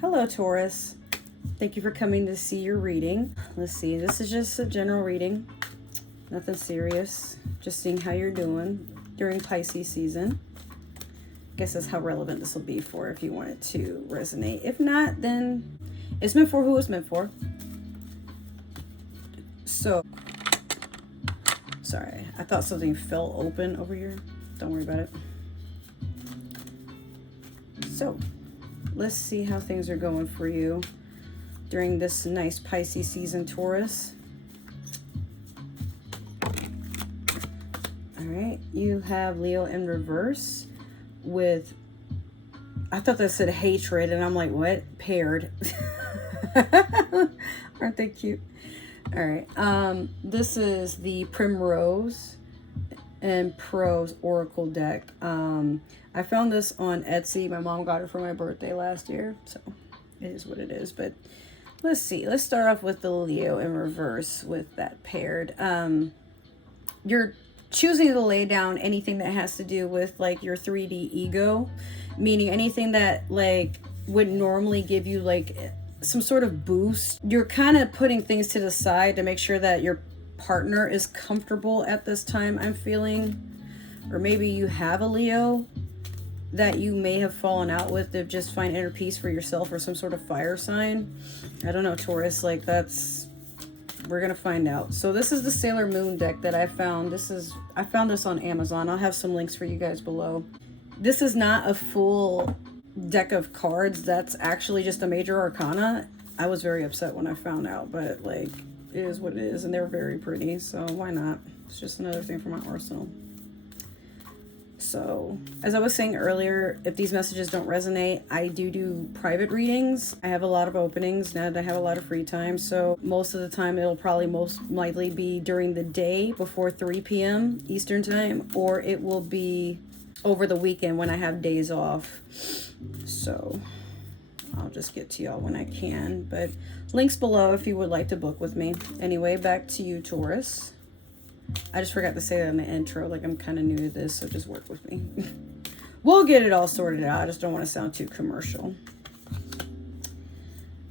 Hello, Taurus. Thank you for coming to see your reading. Let's see, this is just a general reading. Nothing serious. Just seeing how you're doing during Pisces season. I guess that's how relevant this will be for if you want it to resonate. If not, then it's meant for who it's meant for. So, sorry, I thought something fell open over here. Don't worry about it. So, let's see how things are going for you during this nice Pisces season, Taurus. All right, you have Leo in reverse with, I thought that said hatred, and I'm like, what? Paired. Aren't they cute? All right, this is the Primrose and Prose Oracle deck. I found this on Etsy. My mom got it for my birthday last year, so it is what it is. But let's see. Let's start off with the Leo in reverse with that paired. You're choosing to lay down anything that has to do with like your 3D ego, meaning anything that like would normally give you like some sort of boost. You're kind of putting things to the side to make sure that your partner is comfortable at this time, I'm feeling. Or maybe you have a Leo that you may have fallen out with to just find inner peace for yourself, or some sort of fire sign. I don't know, Taurus, like we're gonna find out. So this is the Sailor Moon deck that I found. I found this on Amazon. I'll have some links for you guys below. This is not a full deck of cards. That's actually just a major arcana. I was very upset when I found out, but like, it is what it is, and they're very pretty, so why not? It's just another thing for my arsenal. So, as I was saying earlier, if these messages don't resonate, I do private readings. I have a lot of openings now that I have a lot of free time, so most of the time it'll probably most likely be during the day before 3 p.m. Eastern time, or it will be over the weekend when I have days off. So I'll just get to y'all when I can, but links below if you would like to book with me. Anyway, back to you, Taurus. I just forgot to say that in the intro, like I'm kind of new to this, so just work with me. We'll get it all sorted out. I just don't want to sound too commercial.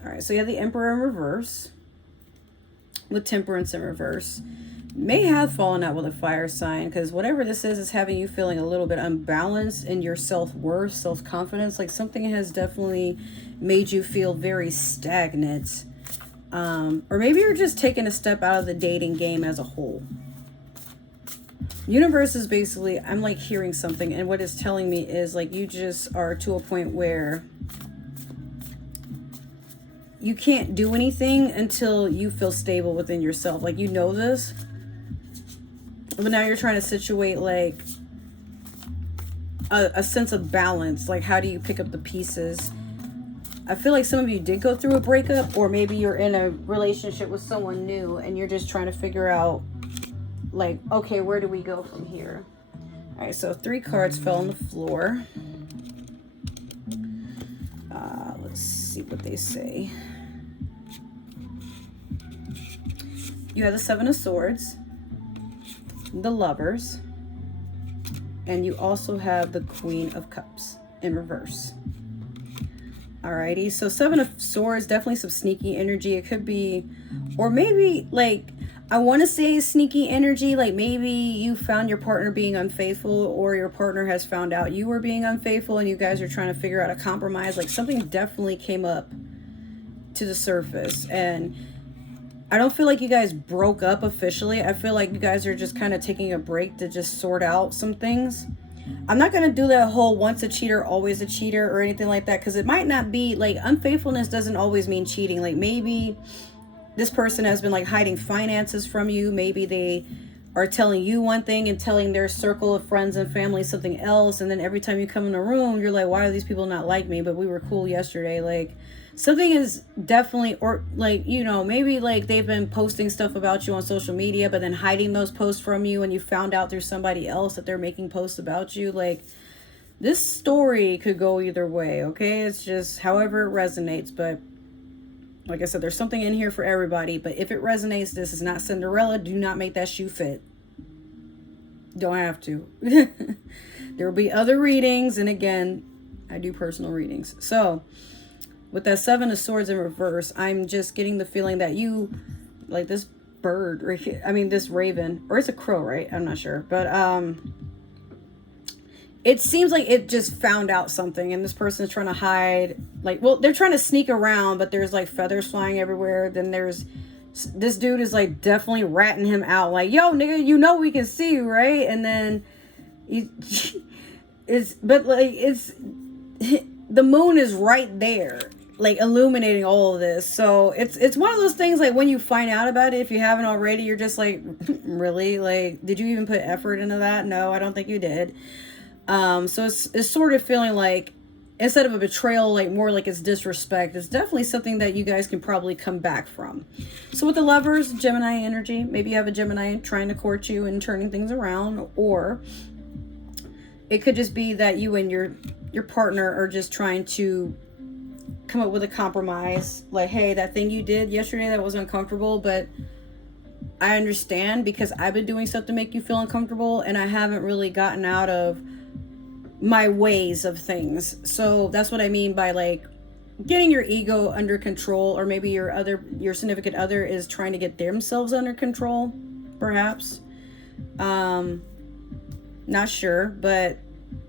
All right, so you have the Emperor in reverse with Temperance in reverse. May have fallen out with a fire sign, because whatever this is having you feeling a little bit unbalanced in your self-worth, self-confidence. Like something has definitely made you feel very stagnant. Or maybe you're just taking a step out of the dating game as a whole. Universe is basically, I'm like hearing something, and what it's telling me is like you just are to a point where you can't do anything until you feel stable within yourself. Like, you know this, but now you're trying to situate like a sense of balance. Like, how do you pick up the pieces? I feel like some of you did go through a breakup, or maybe you're in a relationship with someone new and you're just trying to figure out like, okay, where do we go from here? All right, so 3 cards fell on the floor. Let's see what they say. You have the 7 of Swords, the Lovers, and you also have the Queen of Cups in reverse. Alrighty, so 7 of Swords, definitely some sneaky energy. It could be, or maybe like, I want to say sneaky energy, like maybe you found your partner being unfaithful, or your partner has found out you were being unfaithful and you guys are trying to figure out a compromise. Like something definitely came up to the surface, and I don't feel like you guys broke up officially. I feel like you guys are just kind of taking a break to just sort out some things. I'm not going to do that whole once a cheater, always a cheater or anything like that, because it might not be like, unfaithfulness doesn't always mean cheating. Like maybe this person has been like hiding finances from you. Maybe they are telling you one thing and telling their circle of friends and family something else. And then every time you come in a room, you're like, why are these people not like me? But we were cool yesterday. Like something is definitely, or like, you know, maybe like they've been posting stuff about you on social media, but then hiding those posts from you, and you found out through somebody else that they're making posts about you. Like, this story could go either way, okay? It's just however it resonates. But like I said, there's something in here for everybody. But if it resonates, this is not Cinderella. Do not make that shoe fit. Don't have to. There will be other readings. And again, I do personal readings. So With that Seven of Swords in reverse, I'm just getting the feeling that you, like this bird right here, I mean this raven, or it's a crow, right? I'm not sure, but it seems like it just found out something, and this person is trying to hide, like, well, they're trying to sneak around, but there's like feathers flying everywhere. Then there's this dude is like definitely ratting him out, like, yo nigga, you know we can see you, right? And then it's, but like, it's the moon is right there, like illuminating all of this. So it's one of those things, like when you find out about it, if you haven't already, you're just like, really? Like, did you even put effort into that? No, I don't think you did. So it's sort of feeling like, instead of a betrayal, like more like it's disrespect. It's definitely something that you guys can probably come back from. So with the Lovers, Gemini energy, maybe you have a Gemini trying to court you and turning things around, or it could just be that you and your partner are just trying to come up with a compromise. Like, hey, that thing you did yesterday, that was uncomfortable, but I understand because I've been doing stuff to make you feel uncomfortable, and I haven't really gotten out of my ways of things. So that's what I mean by like getting your ego under control, or maybe your significant other is trying to get themselves under control, perhaps. Not sure, but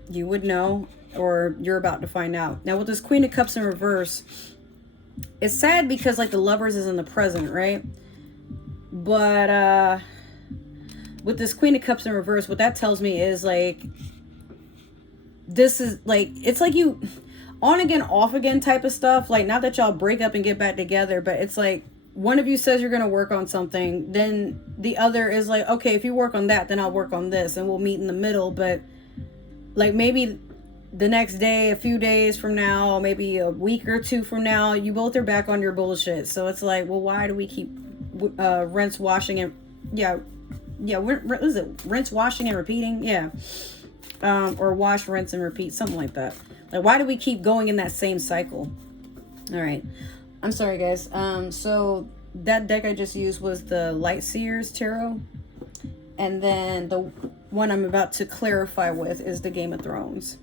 you would know, or you're about to find out. Now with this Queen of Cups in reverse, it's sad because like the Lovers is in the present, right? But with this Queen of Cups in reverse, what that tells me is like, this is like, it's like you on again, off again type of stuff. Like, not that y'all break up and get back together, but it's like one of you says you're going to work on something, then the other is like, okay, if you work on that, then I'll work on this, and we'll meet in the middle. But like maybe the next day, a few days from now, maybe a week or two from now, you both are back on your bullshit. So it's like, well, why do we keep rinse, washing, and what is it? Rinse, washing, and repeating? Yeah. Or wash, rinse, and repeat, something like that. Like, why do we keep going in that same cycle? All right. I'm sorry, guys. So that deck I just used was the Light Seers Tarot. And then the one I'm about to clarify with is the Game of Thrones.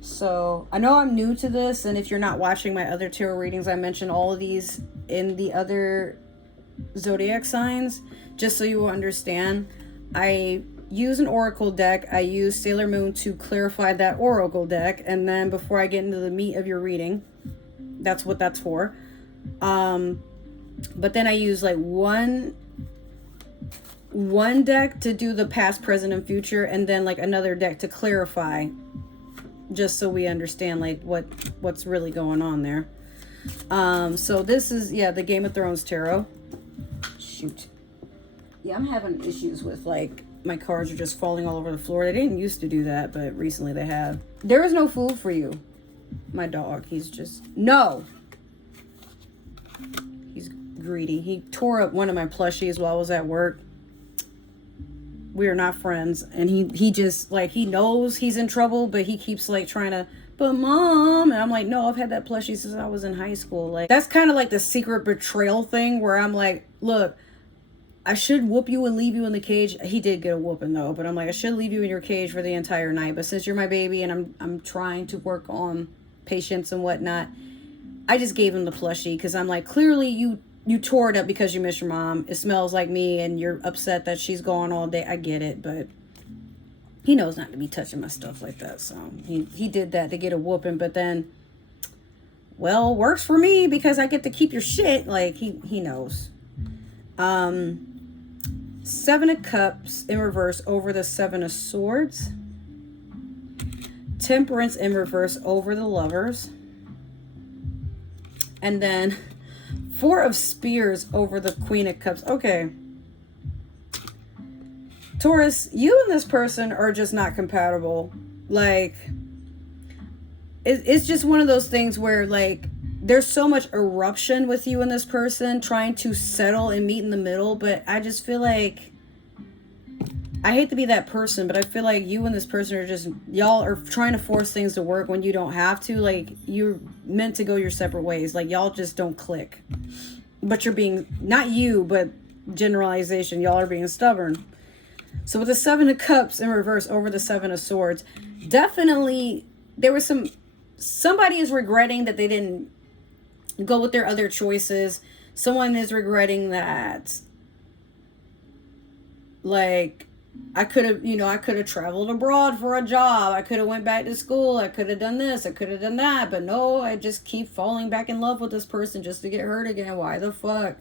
So I know I'm new to this, and if you're not watching my other tarot readings, I mentioned all of these in the other zodiac signs, just so you will understand. I use an oracle deck. I use Sailor Moon to clarify that oracle deck, and then before I get into the meat of your reading, that's what that's for. But then I use like one deck to do the past, present, and future, and then like another deck to clarify, just so we understand like what's really going on there. So this is, the Game of Thrones Tarot. Shoot. Yeah, I'm having issues with like my cards are just falling all over the floor. They didn't used to do that, but recently they have. There is no food for you. My dog, he's just, no. He's greedy. He tore up one of my plushies while I was at work. We are not friends, and he just like, he knows he's in trouble, but he keeps like trying to, but mom, and I'm like, no, I've had that plushie since I was in high school. Like, that's kind of like the secret betrayal thing where I'm like, look, I should whoop you and leave you in the cage. He did get a whooping though, but I'm like, I should leave you in your cage for the entire night, but since you're my baby and I'm trying to work on patience and whatnot, I just gave him the plushie because I'm like, clearly you tore it up because you miss your mom. It smells like me and you're upset that she's gone all day. I get it, but he knows not to be touching my stuff like that. So he did that to get a whooping, but then, well, works for me because I get to keep your shit. Like, he knows. Seven of Cups in reverse over the Seven of Swords. Temperance in reverse over the Lovers. And then Four of Spears over the Queen of Cups. Okay. Taurus, you and this person are just not compatible. Like, it's just one of those things where, like, there's so much eruption with you and this person trying to settle and meet in the middle, but I just feel like, I hate to be that person, but I feel like you and this person are just, y'all are trying to force things to work when you don't have to. Like, you're meant to go your separate ways. Like, y'all just don't click. But you're being, not you, but generalization, y'all are being stubborn. So with the Seven of Cups in reverse over the Seven of Swords, definitely there was some somebody is regretting that they didn't go with their other choices. Someone is regretting that, like, I could have traveled abroad for a job. I could have went back to school. I could have done this. I could have done that. But no, I just keep falling back in love with this person just to get hurt again. Why the fuck?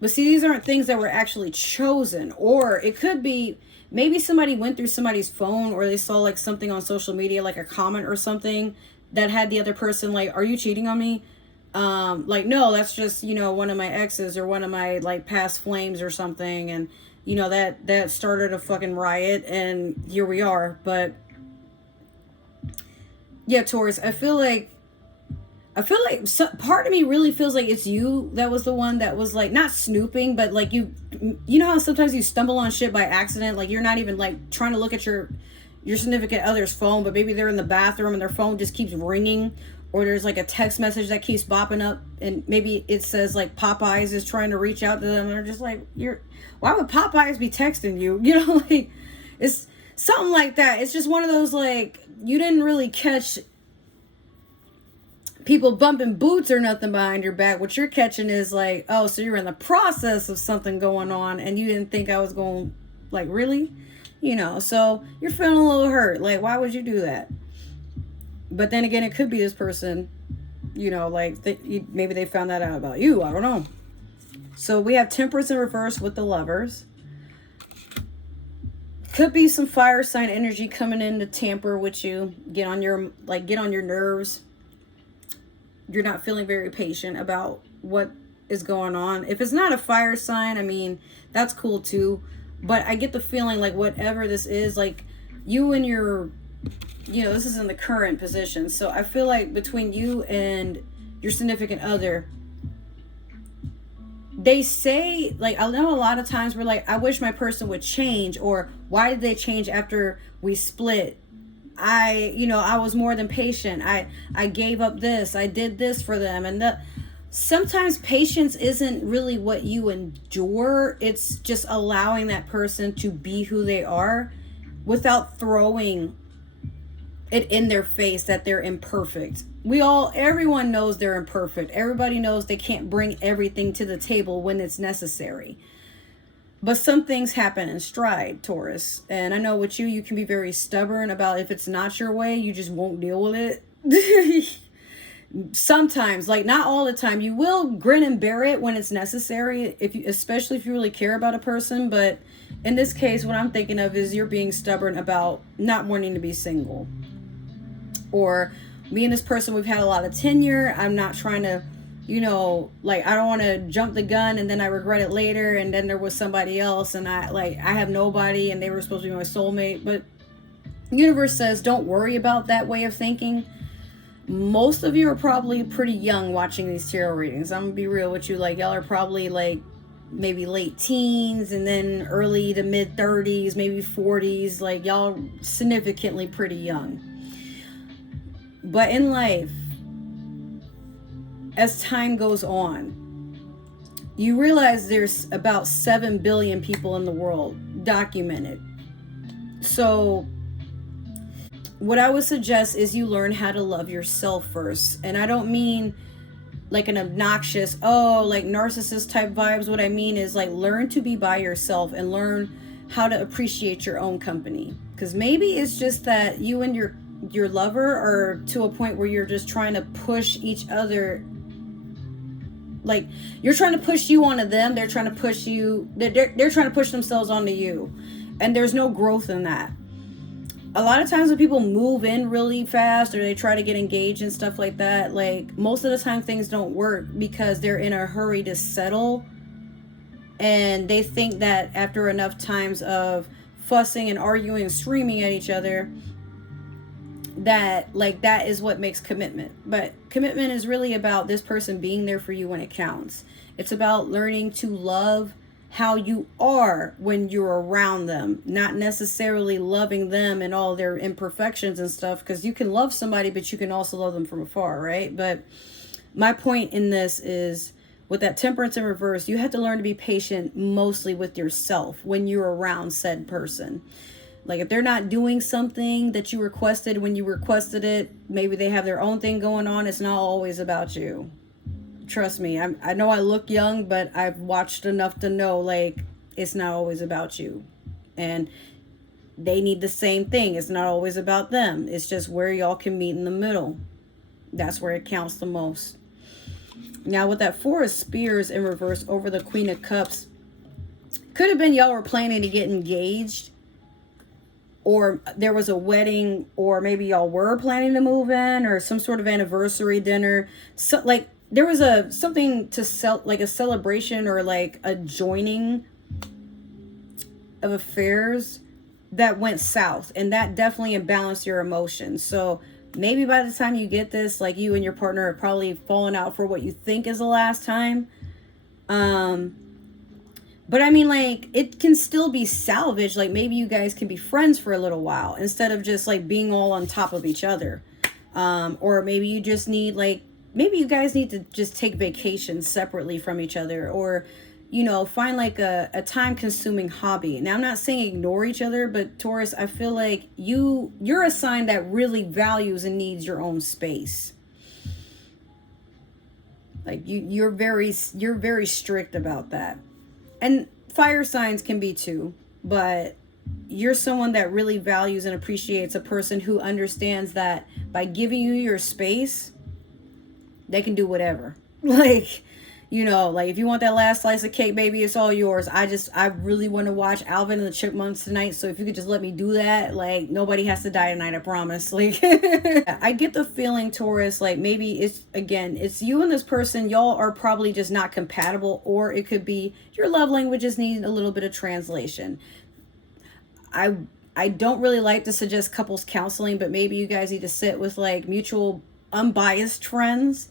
But see, these aren't things that were actually chosen. Or it could be, maybe somebody went through somebody's phone, or they saw like something on social media, like a comment or something that had the other person like, are you cheating on me? Like, no, that's just, one of my exes or one of my like past flames or something. And that started a fucking riot, and here we are. But yeah, Taurus, I feel like part of me really feels like it's you that was the one that was like, not snooping, but like you know how sometimes you stumble on shit by accident, like you're not even like trying to look at your significant other's phone, but maybe they're in the bathroom and their phone just keeps ringing, or there's like a text message that keeps bopping up, and maybe it says like Popeyes is trying to reach out to them, and they're just like, why would Popeyes be texting you? Like, it's something like that. It's just one of those, like, you didn't really catch people bumping boots or nothing behind your back. What you're catching is like, oh, so you're in the process of something going on, and you didn't think I was going, like, really? So you're feeling a little hurt. Like, why would you do that? But then again, it could be this person, like, maybe they found that out about you. I don't know. So we have Temperance in reverse with the Lovers. Could be some fire sign energy coming in to tamper with you. Get on your nerves. You're not feeling very patient about what is going on. If it's not a fire sign, I mean, that's cool too. But I get the feeling like whatever this is, like you and your, this is in the current position. So I feel like between you and your significant other, they say, like, I know a lot of times we're like, I wish my person would change, or why did they change after we split? I was more than patient. I gave up this. I did this for them. And sometimes patience isn't really what you endure. It's just allowing that person to be who they are without throwing it in their face that they're imperfect. Everyone knows they're imperfect. Everybody knows they can't bring everything to the table when it's necessary. But some things happen in stride, Taurus. And I know with you can be very stubborn about, if it's not your way, you just won't deal with it. Sometimes, like not all the time. You will grin and bear it when it's necessary, especially if you really care about a person. But in this case, what I'm thinking of is you're being stubborn about not wanting to be single. Or me and this person, we've had a lot of tenure. I'm not trying to, like, I don't want to jump the gun and then I regret it later, and then there was somebody else and I have nobody and they were supposed to be my soulmate. But the universe says don't worry about that way of thinking. Most of you are probably pretty young watching these tarot readings. I'm gonna be real with you. Like, y'all are probably like maybe late teens and then early to mid 30s, maybe 40s. Like, y'all significantly pretty young. But in life, as time goes on, you realize there's about 7 billion people in the world documented. So what I would suggest is you learn how to love yourself first. And I don't mean like an obnoxious, like narcissist type vibes. What I mean is, like, learn to be by yourself and learn how to appreciate your own company. Because maybe it's just that you and your lover are to a point where you're just trying to push each other. Like, you're trying to push you onto them. They're trying to push you. They're trying to push themselves onto you. And there's no growth in that. A lot of times when people move in really fast or they try to get engaged and stuff like that, like, most of the time things don't work because they're in a hurry to settle. And they think that after enough times of fussing and arguing and screaming at each other, that is what makes commitment. But commitment is really about this person being there for you when it counts. It's about learning to love how you are when you're around them, not necessarily loving them and all their imperfections and stuff, because you can love somebody but you can also love them from afar, right? But my point in this is, with that Temperance in reverse, you have to learn to be patient mostly with yourself when you're around said person. Like if they're not doing something that you requested when you requested it, maybe they have their own thing going on. It's not always about you. Trust me. I know I look young, but I've watched enough to know, like, it's not always about you. And they need the same thing. It's not always about them. It's just where y'all can meet in the middle. That's where it counts the most. Now with that Four of Spears in reverse over the Queen of Cups, could have been y'all were planning to get engaged, or there was a wedding, or maybe y'all were planning to move in, or some sort of anniversary dinner. So like there was something to like a celebration or like a joining of affairs that went south, and that definitely imbalanced your emotions. So maybe by the time you get this, like you and your partner have probably fallen out for what you think is the last time. But I mean, like, it can still be salvaged. Like, maybe you guys can be friends for a little while instead of just, like, being all on top of each other. Or maybe you just need, like, maybe you guys need to just take vacations separately from each other. Or, you know, find, like, a time-consuming hobby. Now, I'm not saying ignore each other, but, Taurus, I feel like you're a sign that really values and needs your own space. Like, you're very strict about that. And fire signs can be too, but you're someone that really values and appreciates a person who understands that by giving you your space, they can do whatever. Like, you know, like if you want that last slice of cake, baby, it's all yours. I really want to watch Alvin and the Chipmunks tonight. So if you could just let me do that, like nobody has to die tonight, I promise. Like, I get the feeling, Taurus, like maybe it's you and this person, y'all are probably just not compatible, or it could be your love languages need a little bit of translation. I don't really like to suggest couples counseling, but maybe you guys need to sit with like mutual unbiased friends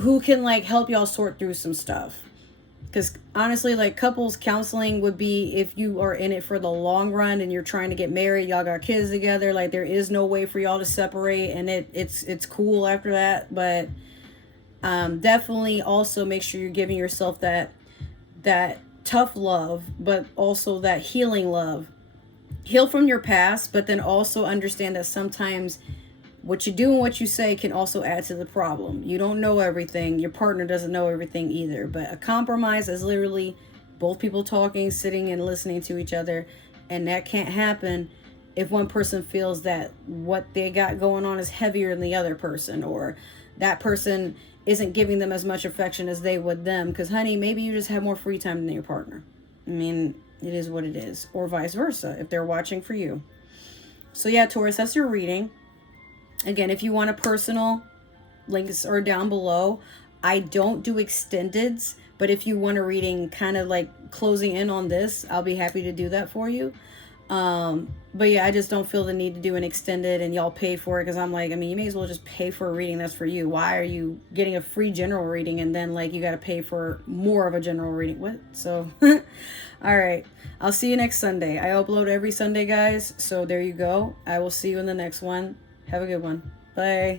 who can like help y'all sort through some stuff. Because honestly, like couples counseling would be if you are in it for the long run and you're trying to get married, y'all got kids together, like there is no way for y'all to separate, and it's cool after that. But definitely also make sure you're giving yourself that tough love, but also that healing love. Heal from your past, but then also understand that sometimes what you do and what you say can also add to the problem. You don't know everything. Your partner doesn't know everything either. But a compromise is literally both people talking, sitting and listening to each other. And that can't happen if one person feels that what they got going on is heavier than the other person, or that person isn't giving them as much affection as they would them. Because, honey, maybe you just have more free time than your partner. I mean, it is what it is. Or vice versa, if they're watching for you. So, yeah, Taurus, that's your reading. Again, if you want a personal, links are down below. I don't do extendeds, but if you want a reading kind of like closing in on this, I'll be happy to do that for you. But yeah, I just don't feel the need to do an extended and y'all pay for it, because I'm like, I mean, you may as well just pay for a reading that's for you. Why are you getting a free general reading and then like you got to pay for more of a general reading? What? So, all right. I'll see you next Sunday. I upload every Sunday, guys. So there you go. I will see you in the next one. Have a good one. Bye.